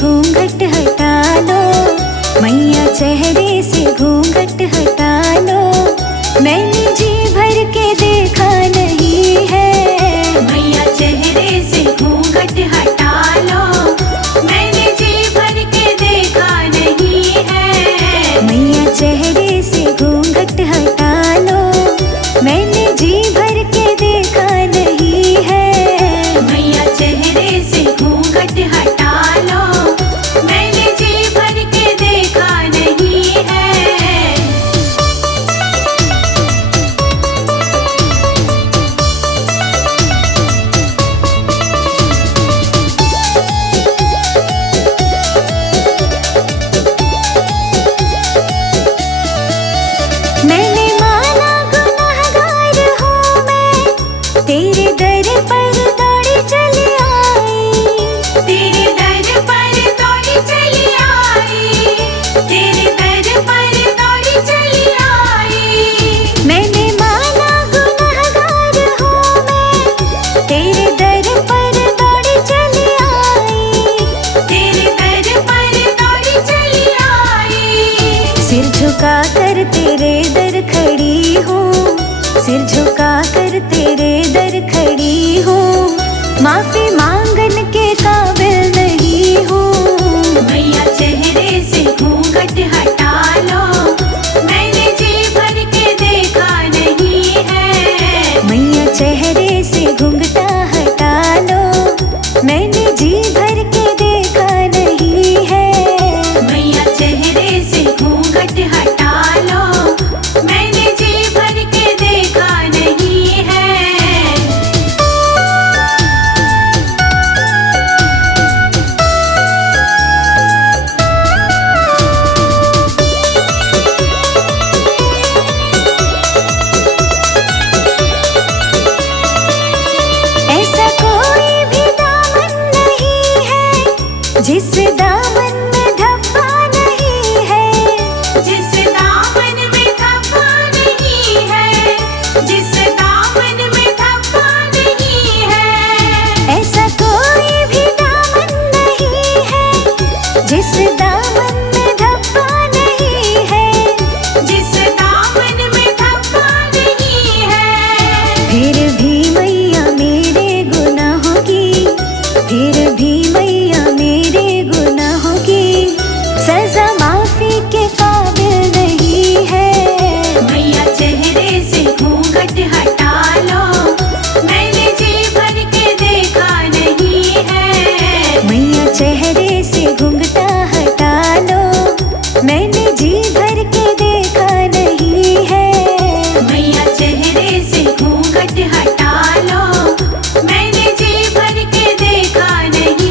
घूंघट हटा लो, मैया चेहरे से घूंघट हटा लो। मैंने जी भर के देखा नहीं है, मैया चेहरे से घूंघट हटा लो, मैंने जी भर के देखा नहीं है। मैया चेहरे से घूंघट हटा लो, मैंने जी भर के देखा नहीं है। मैया चेहरे से घूंघट हटा लो, मैंने जी भर के देखा नहीं है। मैंने माना गुनहगार हूँ मैं, तेरे दर पर दौड़ी चली आई। तेरे दर पर दौड़ी चली आई, तेरे दर पर दौड़ी चली आई। मैंने माना गुनहगार हूँ मैं, तेरे दर पर दौड़ी चली आई। तेरे दर पर दौड़ी चली आई। सिर झुका कर तेरे दर खड़ी हूँ, सिर झुका कर तेरे दर खड़ी हूँ। माफी मांगन के काबिल नहीं हूँ। मैया चेहरे से घूंघट हटा लो, मैंने जी भर के देखा नहीं है। मैया चेहरे से घूंघटा हटा लो, मैंने जी भर के देखा नहीं है। मैया चेहरे से घूंघट हटा लो, मैंने जी भर के देखा नहीं है। ऐसा कोई भी दामन नहीं है, जिस दामन में धब्बा नहीं है। जिस दामन में धब्बा नहीं है, जिस दामन में धब्बा नहीं है। ऐसा कोई भी दामन नहीं है, जिस दामन में धब्बा नहीं है। जिस दामन में धब्बा नहीं है। फिर भी मैया मेरे गुनाहों की, फिर भी मैया मेरे गुनाहों की सजा माफी के काबिल नहीं है। मैया चेहरे से घूंघट हटा लो, मैंने जी भर के देखा नहीं है। मैया चेहरे से घूंघटा हटा लो, मैंने जी भर के देखा नहीं है। मैया चेहरे से घूंघट हटा लो, मैंने जी भर के देखा नहीं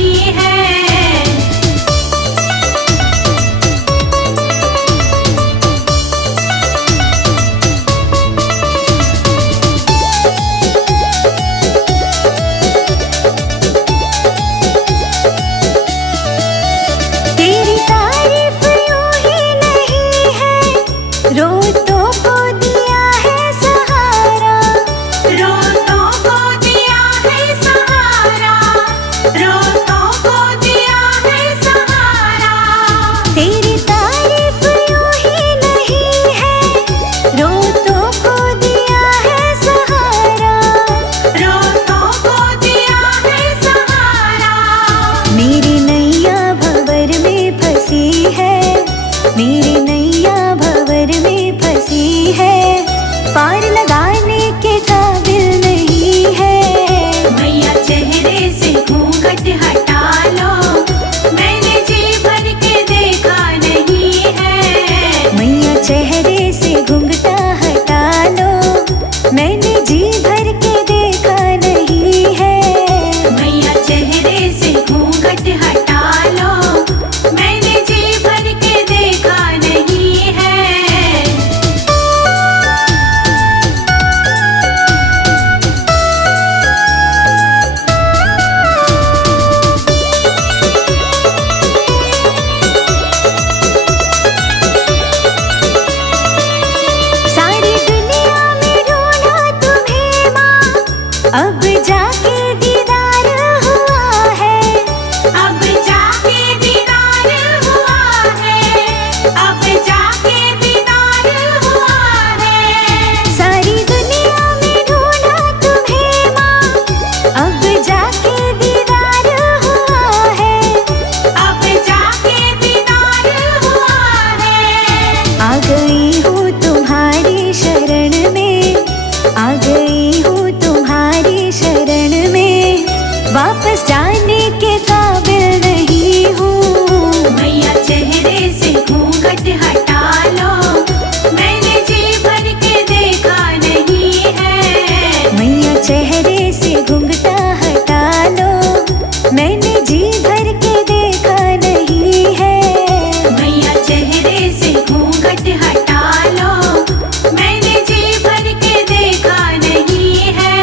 वापस जाने के काबिल नहीं हूँ। मैया चेहरे से घूंघट हटा लो, मैंने जी भर के देखा नहीं है। मैया चेहरे से घुंघटा हटा लो, मैंने जी भर के देखा नहीं है। मैया चेहरे से घूंघट हटा लो, मैंने जी भर के देखा नहीं है।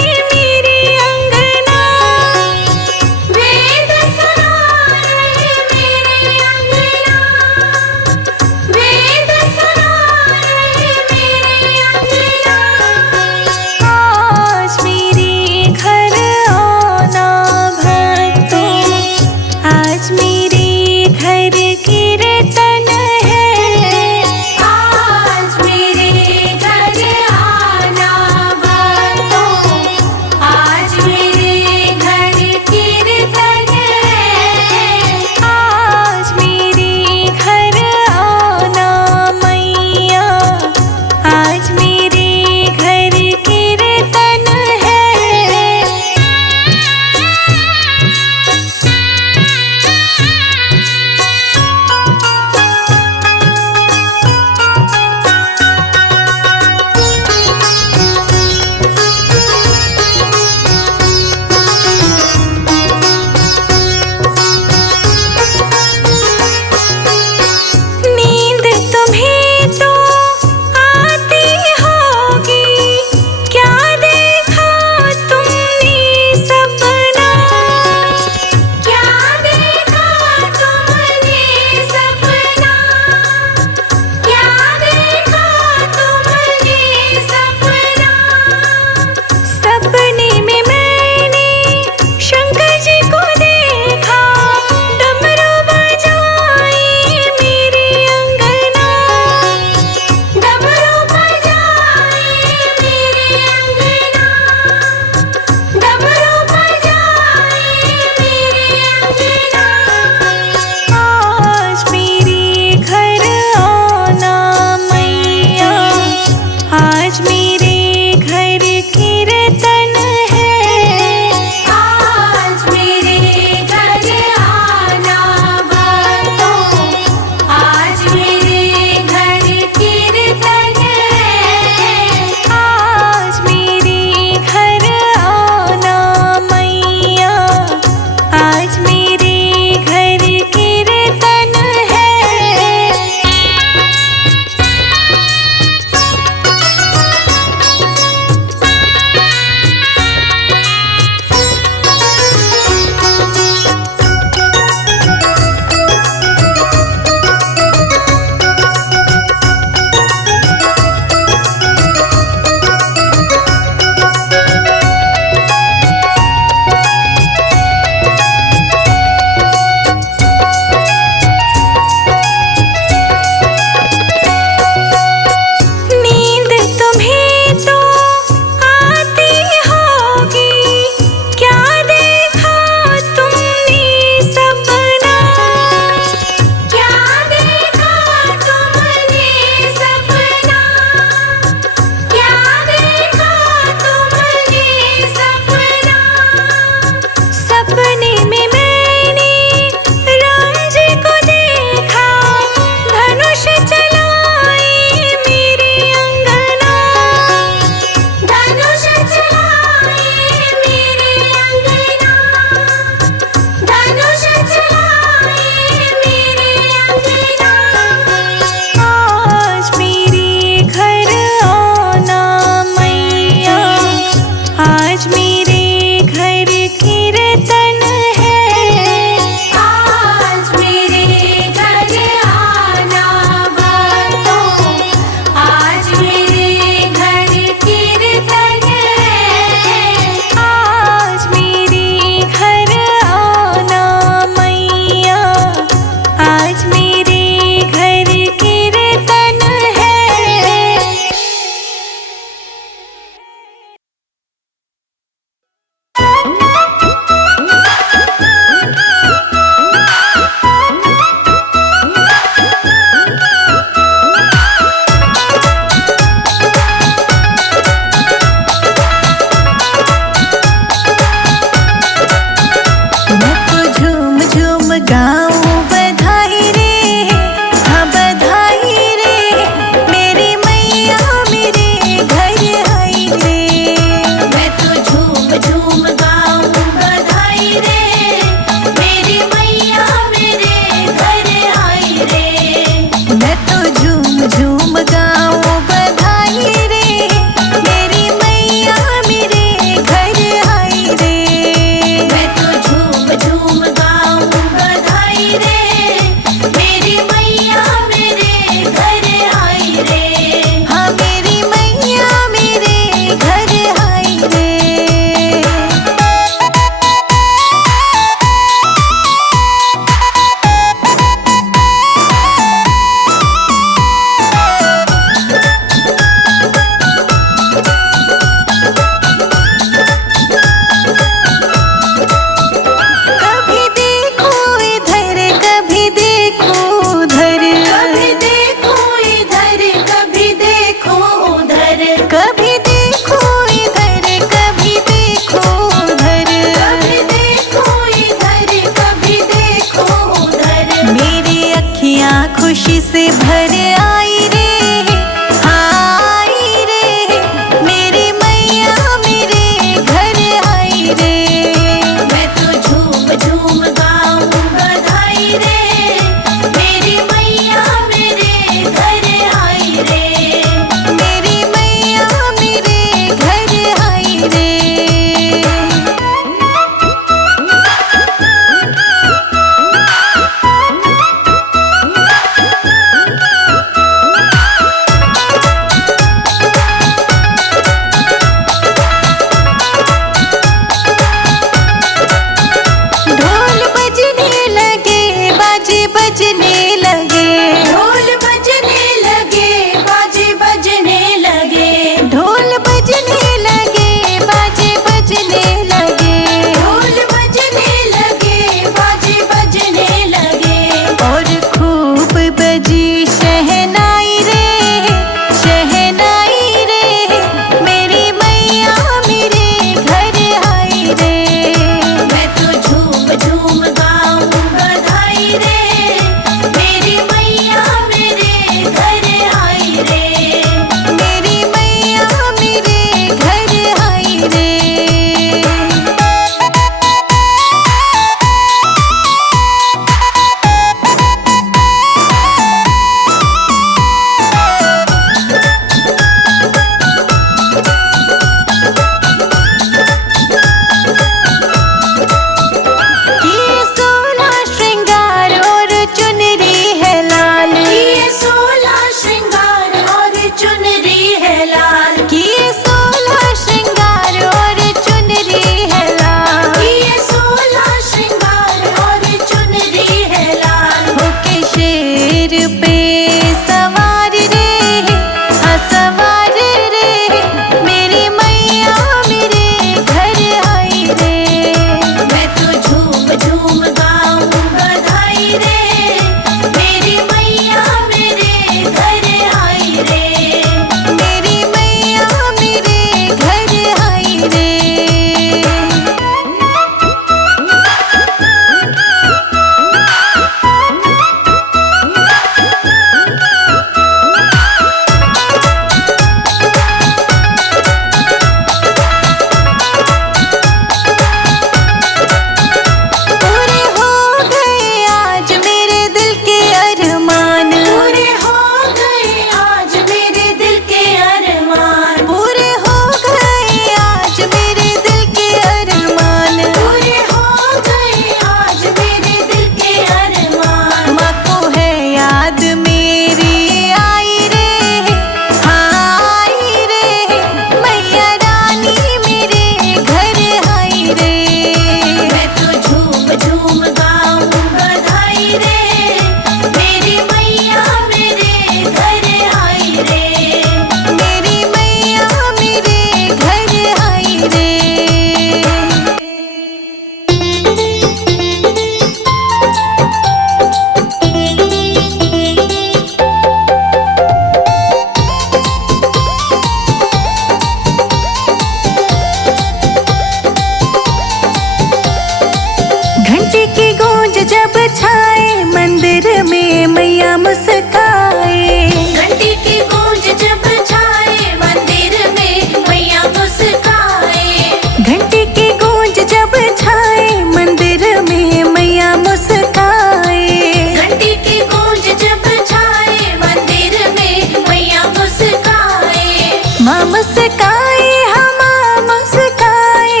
मुस्काए हमा मुस्काए,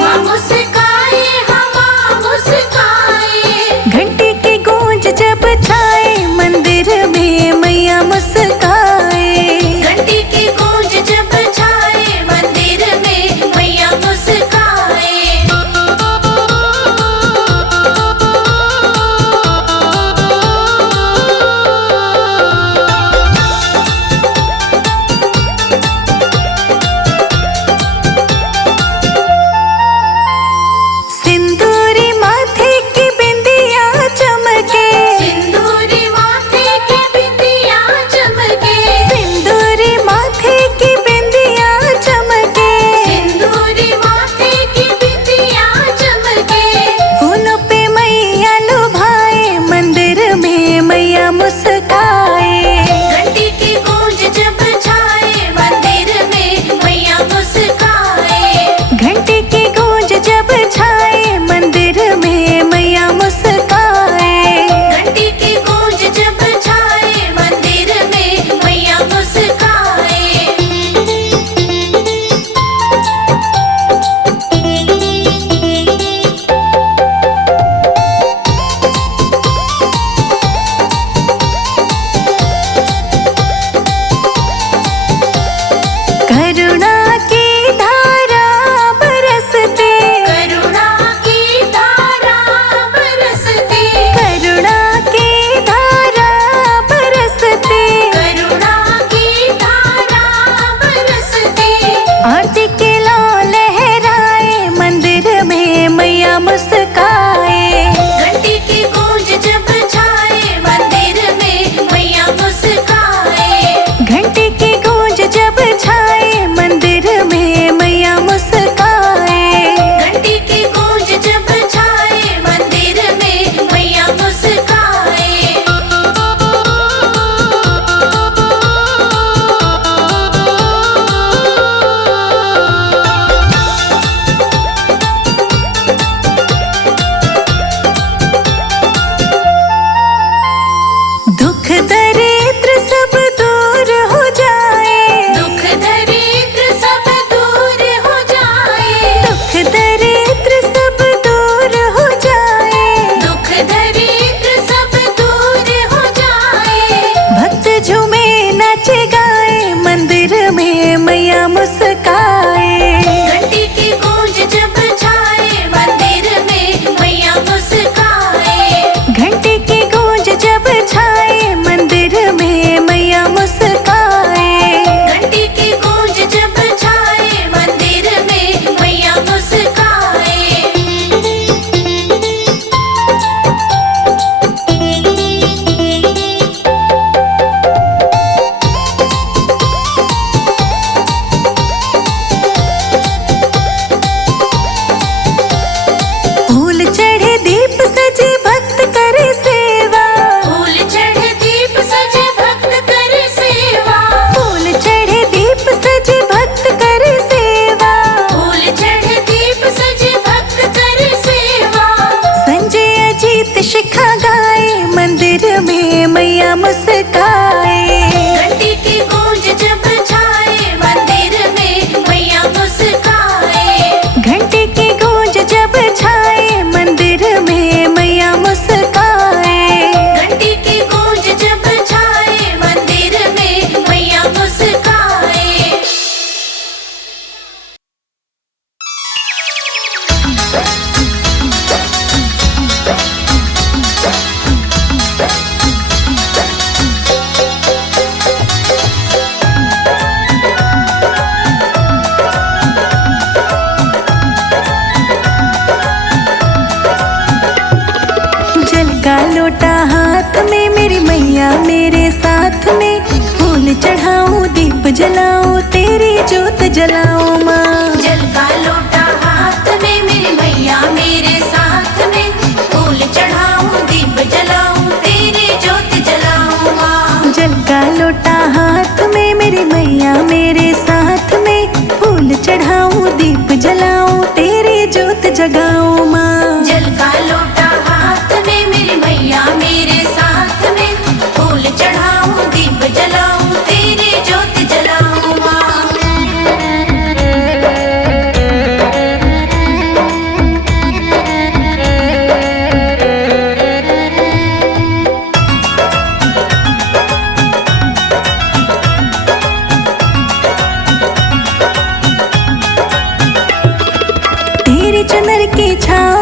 माँ मुस्काए हमा मुस्काए। घंटी की गूंज जब छाए मंदिर में मैया मुस्काए। घंटी की गूंज जब छाए मंदिर में मैया मुस्काए। सिंदूरी माथे की बिंदिया चमके, सिंदूरी माथे की बिंदिया चमके। सिंदूरी माथे की बिंदिया चमके, सिंदूरी माथे की बिंदिया चमके। फूलों पे मैया लुभाए मंदिर में मैया मुस्काए। घंटी की गूंज जब छाए मंदिर में मैया मुस्काए। घंटी की गूंज जब छाए मंदिर में मैया मुस्काए। घंटी की गूंज जब छाए मंदिर में मैया मुस्काए। करुणा की धारा बरसते, करुणा की धारा बरसती। करुणा की धारा बरसते, करुणा की धारा बरसती। आरती के लौ लहराए मंदिर में मैया मुस्काए। घंटी की गूंज जब छाए मंदिर में मैया मुस्काए। घंटी की गूंज जब छाए मंदिर में मैया मुस्काए। घंटी की गूंज जब छाए मंदिर में मैया मुस्काए। दुख दरिद्र सब दूर हो जाए, दुख दरिद्र सब दूर हो जाए। दुख दरिद्र सब दूर हो जाए। दुख दरिद्र सब दूर हो जाए। भक्त झूमे नाच गाए मंदिर में मैया मुस्काए। घंटी की गूंज जब छाए मंदिर में मैया मुस्काए। घंटी की गूंज जब छाए मंदिर में मैया मुस्काए। घंटी की गूंज जब छाए मंदिर में मैया मुस्काए। फूल चढ़े दीप सजे भक्त करे सेवा, फूल चढ़े दीप सजे भक्त करे सेवा। फूल चढ़े दीप सजे भक्त करे सेवा। फूल चढ़े दीप सजे भक्त करे सेवा। संजय अजीत शिखा गाए मंदिर में मैया मुस्काए। घंटी की गूंज जब छाए मंदिर में मैया मुस्काए। घंटी की गूंज जब छाए मंदिर में मैया मुस्काए। घंटी की गूंज जब छाए मंदिर में मैया मुस्काए। जल का लोटा हाथ में मेरी मैया मेरे साथ में, फूल चढ़ाऊं दीप जलाऊं तेरी जोत जलाऊं माँ। जल का लोटा हाथ में मेरी मैया मेरे साथ में, फूल चढ़ाऊं दीप जलाऊं तेरी जोत जलाऊं माँ। जल का लोटा हाथ में मेरी मैया मेरे साथ में, फूल चढ़ाऊं दीप जलाऊं तेरी जोत जगाऊं माँ। जल का लोटा हाथ में मेरी मैया मेरे साथ में, फूल चढ़ाऊं दीप जलाऊं तेरी जोत जलाऊं माँ।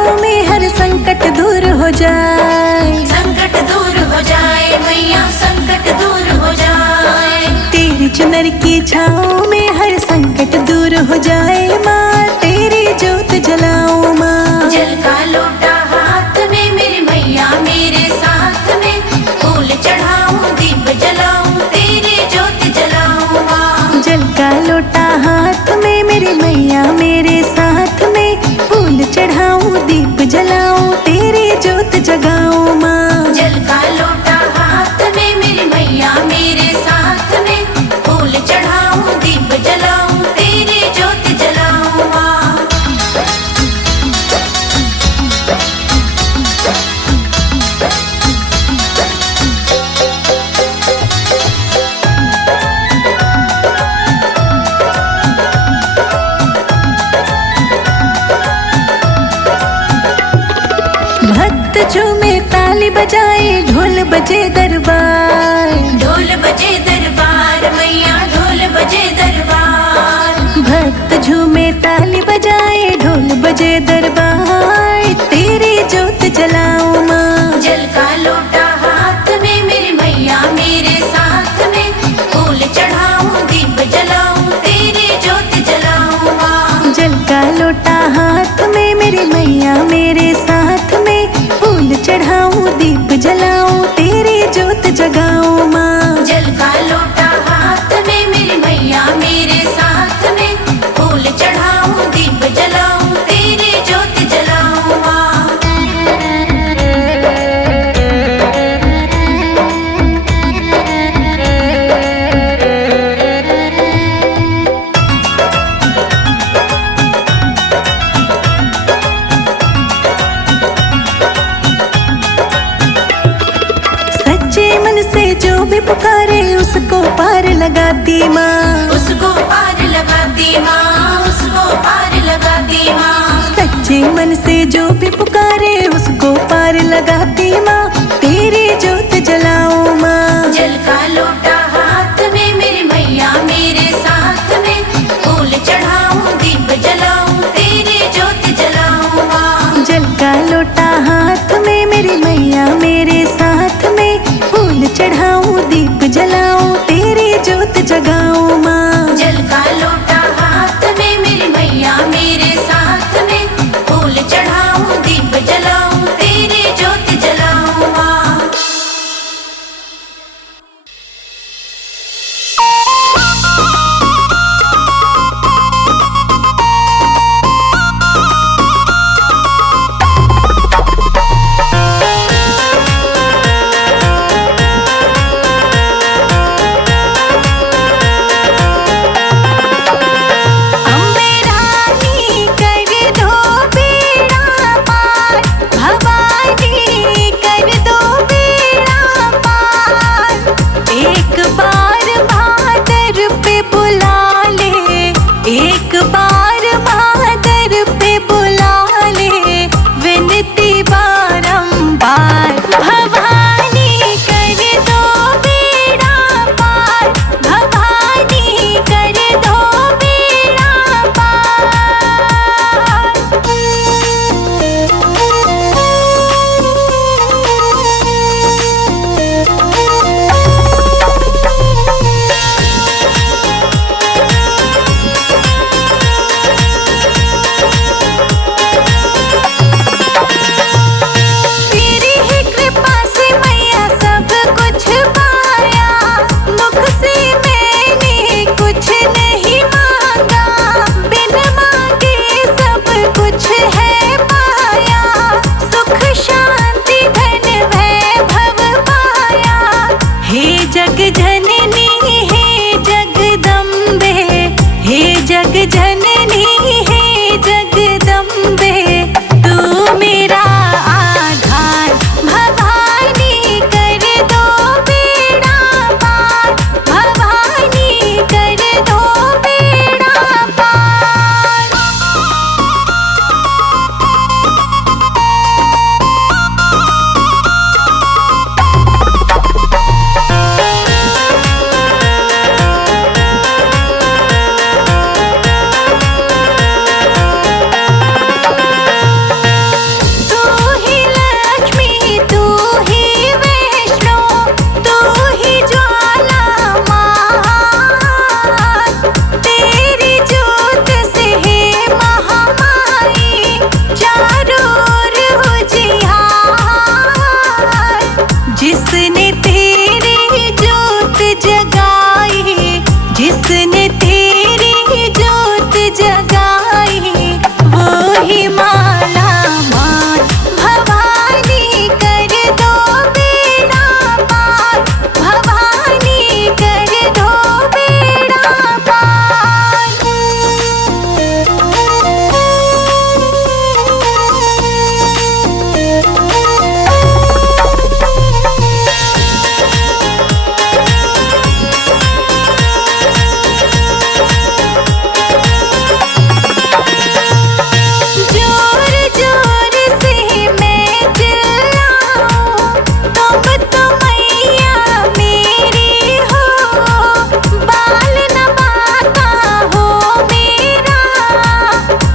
छाँव में हर संकट दूर हो जाए, संकट दूर हो जाए मैया, संकट दूर हो जाए। तेरी चुनर की छाँव में हर संकट दूर हो जाए माँ, तेरी ज्योत जलाऊं माँ। जल का लोटा हाथ में मेरी मैया मेरे साथ में, फूल चढ़ाऊं दीप जलाऊं तेरी ज्योत जलाऊं माँ। जल का लोटा हाथ में मेरी मैया मेरे साथ में, फूल चढ़ाऊं दीप जलाऊं तेरी ज्योत जगाऊं माँ। जल का लोटा हाथ में मेरी मैया मेरे साथ में, फूल चढ़ाऊं दीप जलाऊं तेरी ज्योत जलाऊं माँ। भक्त झूमे ताली बजाए, ढोल बजे दरबार, ढोल बजे दरबार मैया, ढोल बजे दरबार। भक्त झूमे ताली बजाए, ढोल बजे दरबार, तेरी ज्योत जलाऊं माँ। जल का लोटा हाथ में मेरी मैया मेरे साथ में, फूल चढ़ाऊं दीप जलाऊं तेरी ज्योत जलाऊं माँ। जल का लोटा हाथ में मेरी मैया मेरे साथ में, फूल चढ़ाऊं दीप जलाऊं तेरी ज्योत जगाऊं माँ। जल का लोटा हाथ में मेरी मैया मेरे साथ में, फूल चढ़ाऊं दीप जलाऊं तेरी ज्योत जलाऊं माँ। सच्चे मन से जो भी पुकारे उसको पार लगाती माँ, उसको पार लगाती माँ, उसको पार लगाती माँ। सच्चे मन से जो भी पुकारे उसको पार लगाती माँ, तेरी ज्योत जलाऊं माँ। जल का लोटा हाथ में मेरी मैया मेरे साथ में, फूल चढ़ाऊं दीप जलाऊं तेरी ज्योत जलाऊं माँ। जल का लोटा हाथ में मेरी मैया मेरे साथ में, फूल चढ़ाऊं दीप जलाऊं तेरी ज्योत जगाऊं माँ। जल का लोटा हाथ में मेरी मैया मेरे साथ में, फूल चढ़ाऊं दीप जलाऊं तेरी ज्योत जलाऊं माँ। अम्बे रानी कर दो बेड़ा पार, भवानी कर दो बेड़ा पार। एक बार भादर पे बुला ले, एक बार भादर पे बुला ले, विनती बारंबार। भवानी कर दो बेड़ा पार, भवानी कर दो बेड़ा पार। जिसने तेरी जोत जगाई वो ही माला मार। भवानी कर दो बेड़ा पार, भवानी कर दो बेड़ा जोर जोर से मैं चिल्लाऊं तुम तो मैया मेरी हो। बाल न बाका हो मेरा,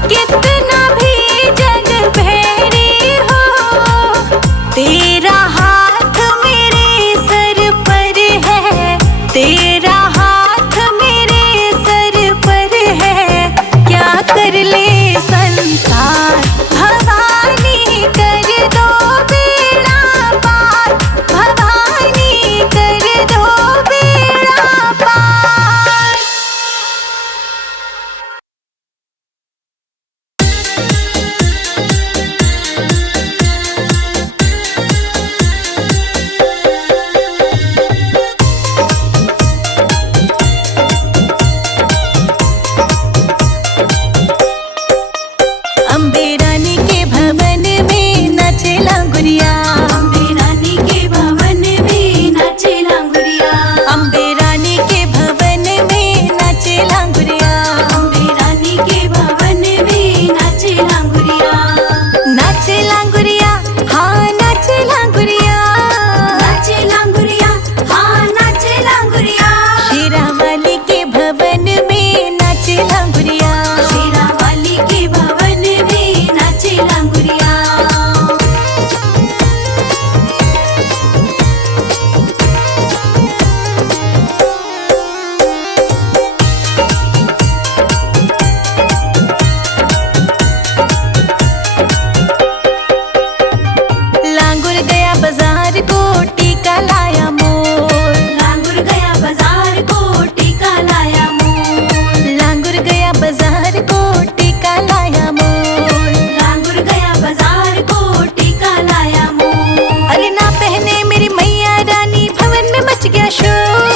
कितना भी जग भेरी हो। तेरा हाथ मेरे सर पर है, तेरा हाथ मेरे सर पर है। क्या कर ले संसार, भवानी कर दो बेड़ा पार, भवानी कर दो बेड़ा पार। अम्बे रानी के भवन में नाचे लांगुरिया, अम्बे रानी के भवन में नाचे लांगुरिया, अम्बे रानी के भवन में नाचे लांगुरिया। अम्बे रानी के भवन में नाचे लांगुरिया, नाचे लांगुरिया, हाँ नाचे लांगुरिया। नाचे लांगुरिया, हाँ नाचे लांगुरिया, शेरावाली के भवन में नाचे लांगुरिया, शेरावाली के भवन में नाचे लांगुरिया। लांगुर गया बाजार को टीका लाया मोर, लांगुर गया बाजार को टीका लाया मोर, लांगुर गया बाजार को टीका लाया मोर। लांगुर गया बाजार को टीका लाया मोर। अरे ना पहने मेरी मैया रानी भवन में मच गया शोर,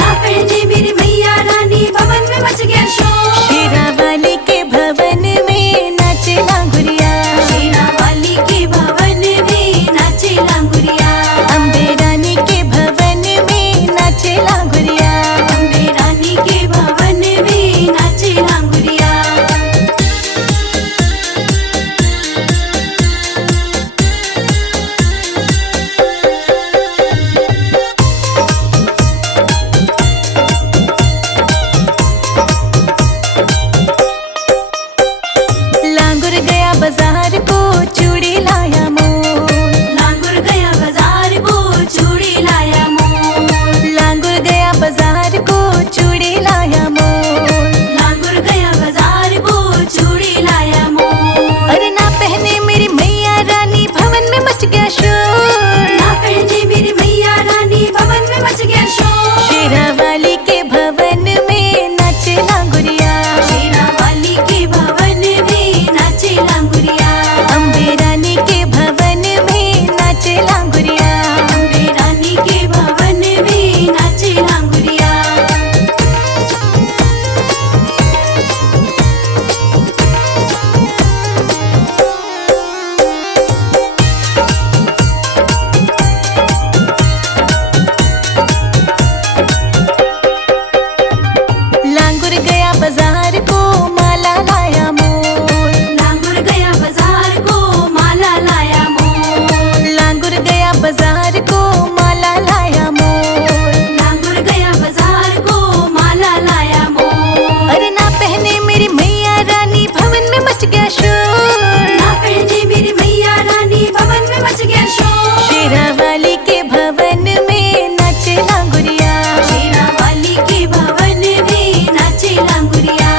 ना पहने मेरी मैया रानी भवन में मच गया शोर। शेरावाली के भवन में नाचे लांगुरिया, शेरावाली के भवन में नाचे लांगुरिया, अम्बे रानी के भवन में नाचे लांगुरिया। अम्बे रानी के भवन में नाचे लांगुरिया। लांगुर गया बाजार को चूड़ी लाया मोर, लांगुर गया बाजार को चूड़ी लाया मोर, लांगुर गया बाजार को चूड़ी लाया मोर। लांगुर गया बाजार को चूड़ी लाया मोर। अरे ना पहने मेरी मैया रानी भवन में मच गया शोर, ना पहने मेरी मैया रानी भवन में मच गया शोर। शेरावाली के भवन में नाचे लांगुरिया, शेरावाली के भवन में नाचे लांगुरिया, अम्बे रानी के भवन में नाचे लांगुरिया। अम्बे रानी के भवन में नाचे लांगुरिया। लांगुर गया बाजार को माला लाया मोर, लांगुर गया बाजार को माला लाया मोर, लांगुर गया बाजार को माला लाया मोर। लांगुर गया बाजार को माला लाया मोर। अरे ना पहने मेरी मैया रानी भवन में मच गया शोर, ना पहने मेरी मैया रानी भवन में मच गया शोर। शेरावाली के भवन में नाचे लांगुरिया, शेरावाली के भवन में नाचे लांगुरिया,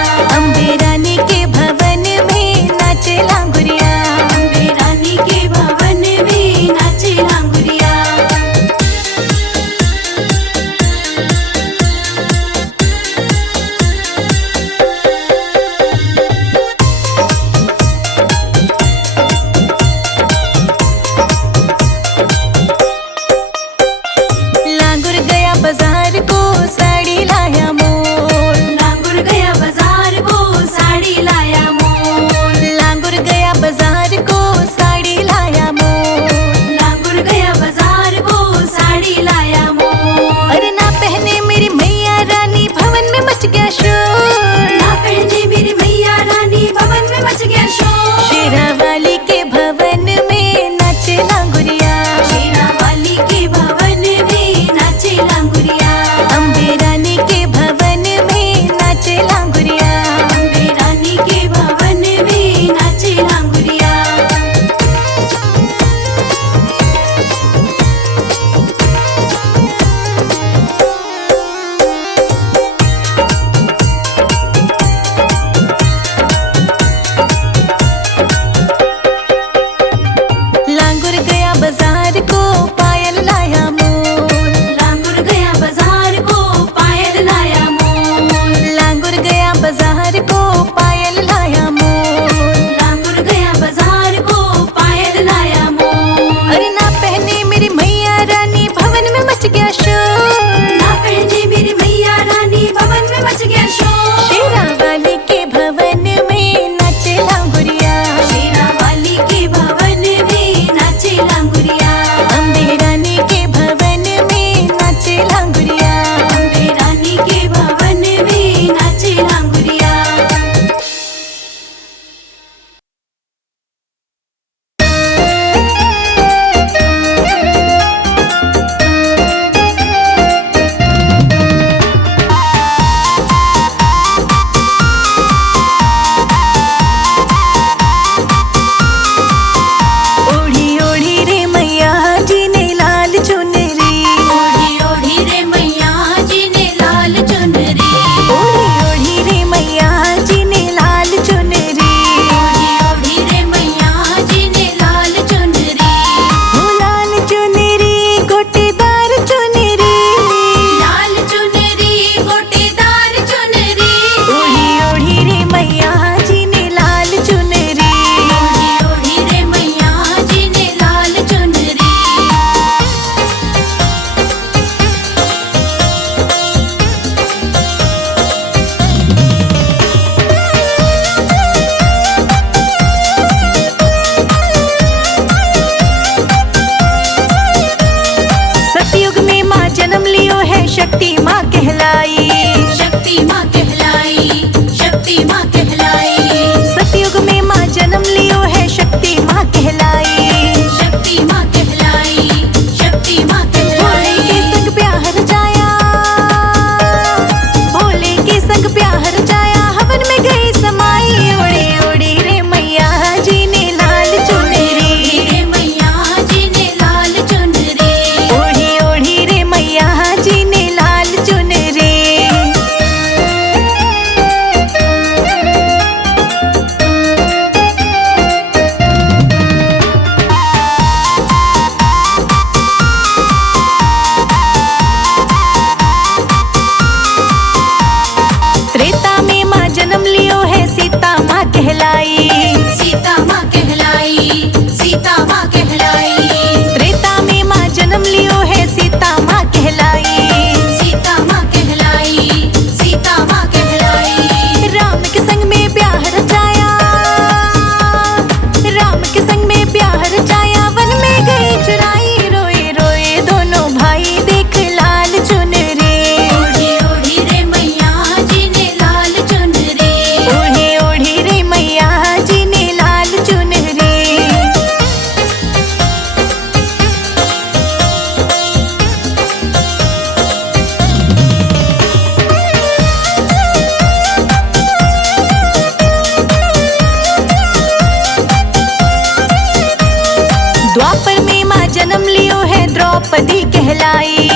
द्रौपदी कहलाई।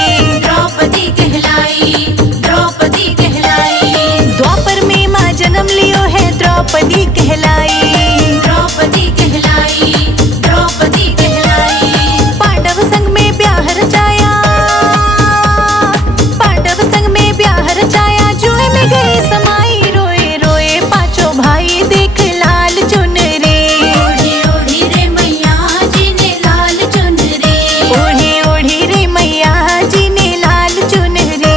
द्रौपदी कहलाई, द्रौपदी कहलाई। द्वापर में माँ जन्म लियो है द्रौपदी कहलाई। द्रौपदी कहलाई, द्रौपदी कहलाई। पांडव संग में ब्याह रचाया, पांडव संग में ब्याह रचाया। जुए में गए समाई, रोए रोए पांचों भाई देख लाल चुन रे। ओढ़ी ओढ़ी रे मैया जी ने लाल चुन रे। ओढ़ी ओढ़ी रे मैया जी ने लाल चुन रे।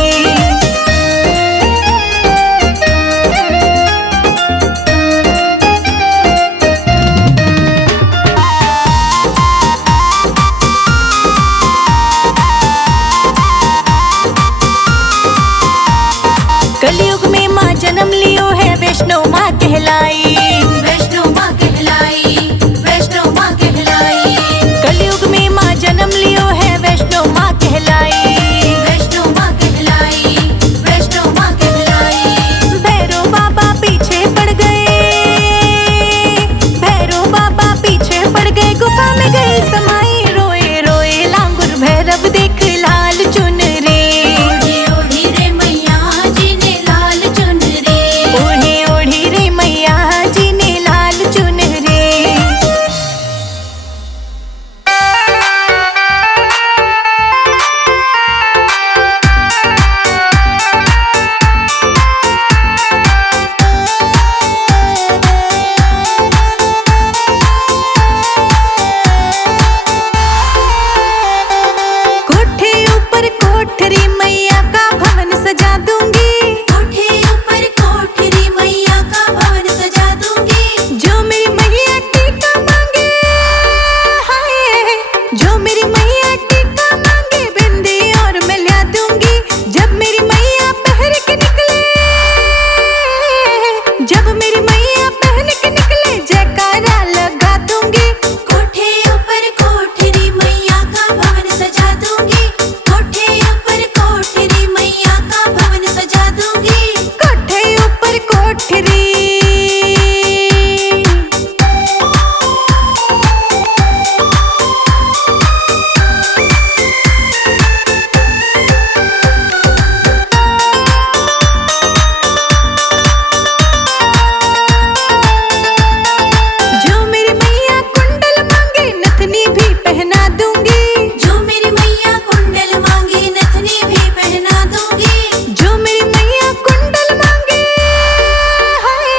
कलयुग में माँ जन्म लियो है वैष्णो माँ कहलाई। वैष्णो माँ कहलाई, वैष्णो माँ कहलाई। कलयुग में माँ जन्म लियो है वैष्णो माँ कहलाई। वैष्णो माँ कहलाई, वैष्णो माँ कहलाई। भैरव बाबा पीछे पड़ गए, भैरव बाबा पीछे पड़ गए। गुफा में गए समाई, रोए रोए लांगुर भैरव देख लाल चुन रे। ओढ़ी ओढ़ी रे मैया जी ने लाल चुन रे। ओढ़ी ओढ़ी रे मैया जी ने लाल चुन रे। कोठे ऊपर कोठरी मैया का भवन सजा दूंगी। कोठे ऊपर कोठरी मैया का भवन सजा दूंगी। जो मेरी मैया टीका मांगे, हाय, जो मेरी मैया टीका मांगे बिंदी और मैं ला दूंगी। जब मेरी मैया पहन के निकले, जब मेरी मैया पहन के निकले जयकारा लगा दूंगी। कोठे ऊपर कोठरी मैया का भवन सजा दूंगी। कोठे ऊपर कोठरी मैया का भवन सजा दूंगी। कोठे ऊपर कोठरी, जो मेरी मैया कुंडल मांगे नथनी भी पहना दूंगी। जो मेरी मैया कुंडल मांगे नथनी भी पहना दूंगी। जो मेरी मैया कुंडल मांगे, हाय,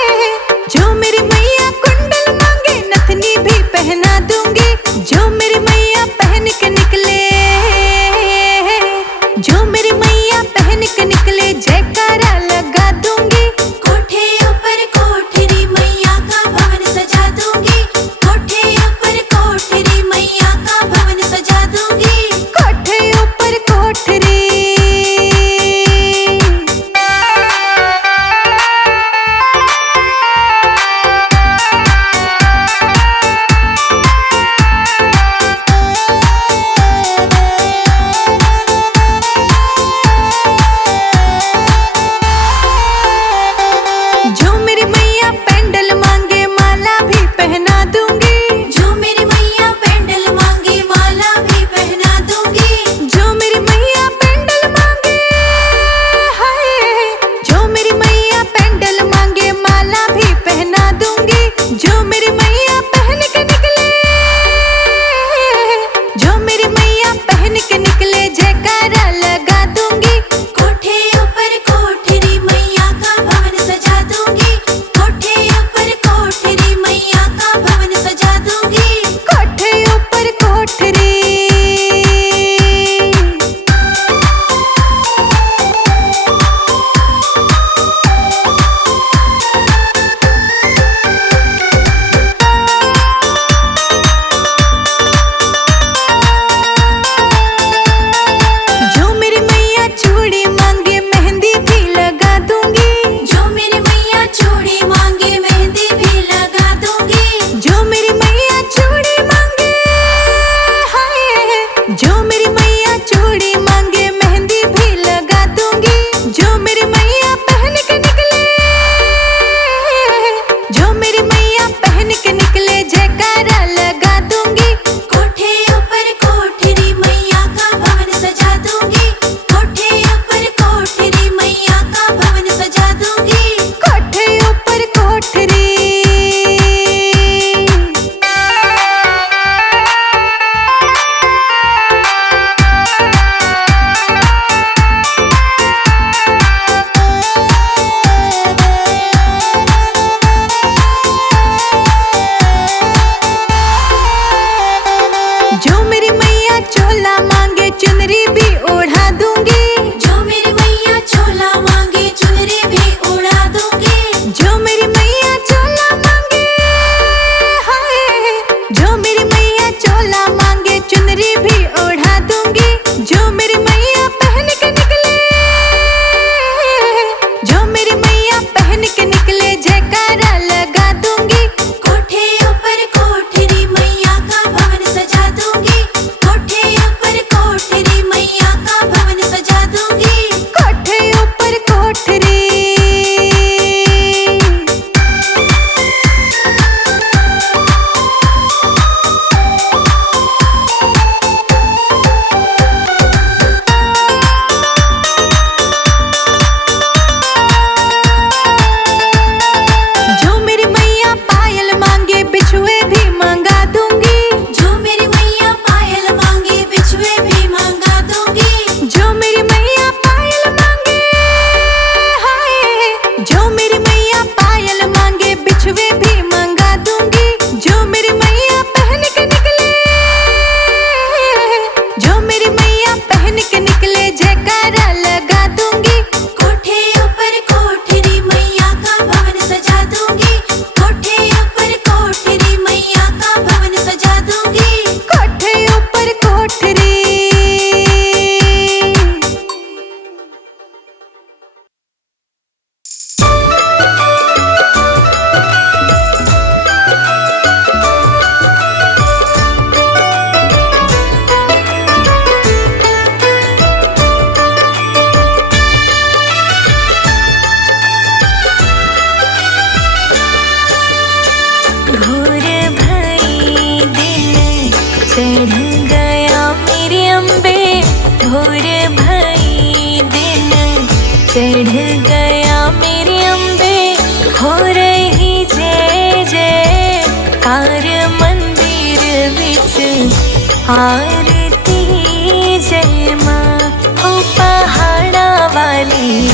आरती जय माँ हो पहाड़ा वाली,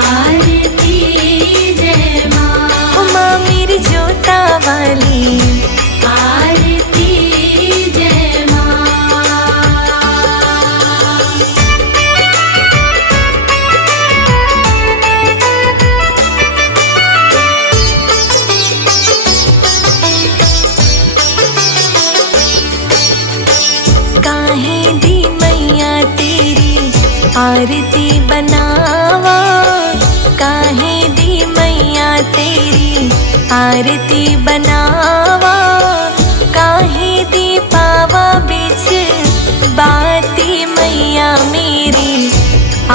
आरती जय माँ हो माँ मेरी जोता वाली, आरती जय माँ। काहे दी मैया तेरी आरती बनावा, काहे दी मैया तेरी आरती बनावा, काहे दी पावा बिच बाती मैया मेरी,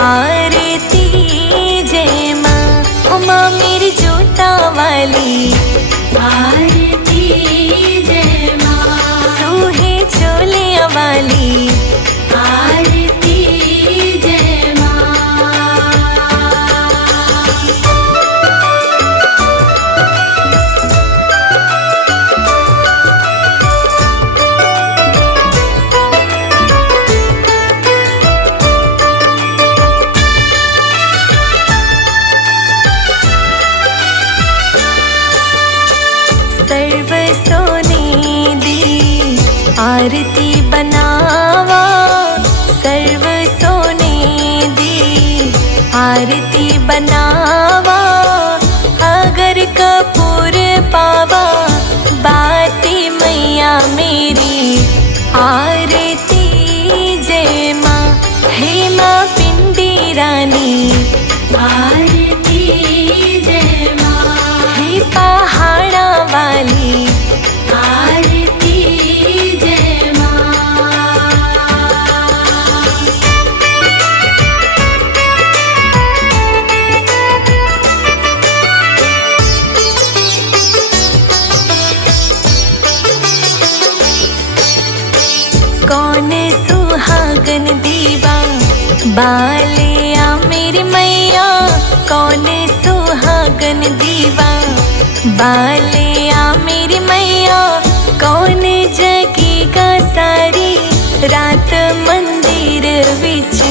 आरती जय माँ हो माँ मेरी जोता वाली, आरती जय माँ सोहे चोलिया वाली, आरती जय माँ। सर्व सोने दी आरती बनावा, सर्व सोने दी आरती बनावा, अगर कपूर पावा बाती मैया मेरी, आरती जय माँ हे माँ पिंडी रानी, आरती जय माँ हे पहाड़ा वाली, आरती जय माँ। कौन सुहागन दीवा बालिया मेरी मैया, कौन सुहागन दीवा बालिया मेरी मैया, कौन जगेगा सारी रात मंदिर विच,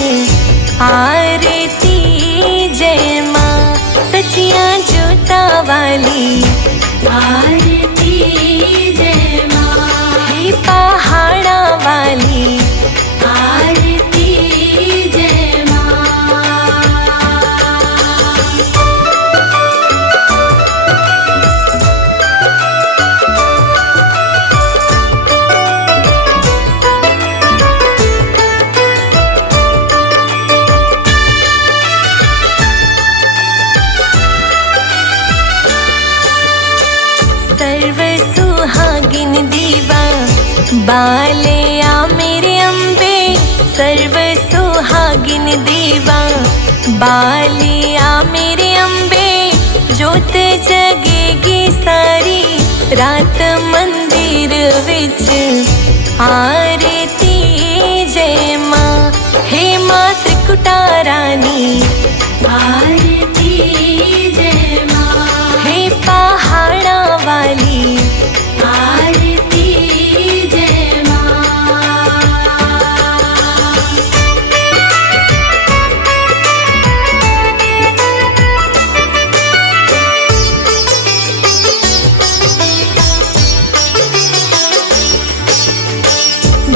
आरती जय माँ सचिया जोता वाली, आरती जय माँ हे पहाड़ा वाली, आरती जय माँ। सर्व सुहागिन दीवा बालिया मेरे अम्बे, सर्व सुहागिन दीवा बालिया मेरे अम्बे, जोत जगेगी सारी रात मंदिर विच, आरती जय माँ हे माँ त्रिकुटा रानी, आरती जय माँ हे पहाड़ा वाली, आरती जय माँ।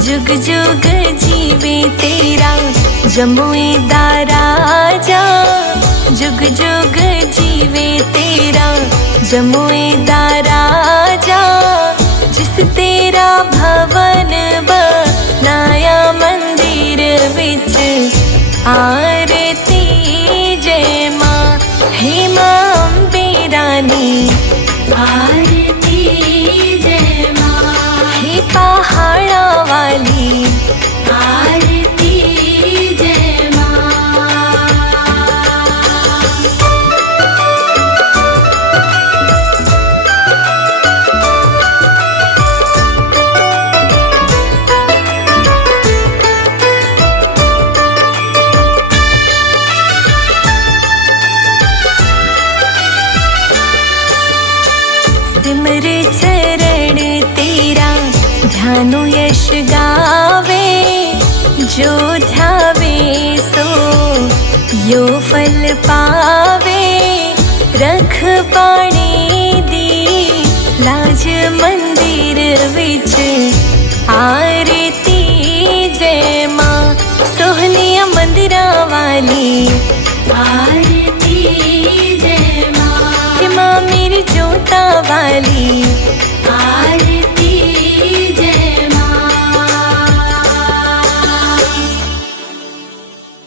जुग जुग जीवे तेरा जमुई दा राजा, जुग जुग जीवे तेरा जमुई दा राजा, जिस तेरा भवन बनाया मंदिर विच, आरती जय माँ हे माँ अम्बे रानी, आरती जय माँ हे पहाड़ा वाली, आरती जय माँ। सिमर चरण तेरा ध्यानु यश गा जो ध्यावे सो यो फल पावे। रख पाणी दी लाज मंदिर विच आरती जय मां। सोहनिया मंदिरा वाली आरती जय मां। मां मेरी जोता वाली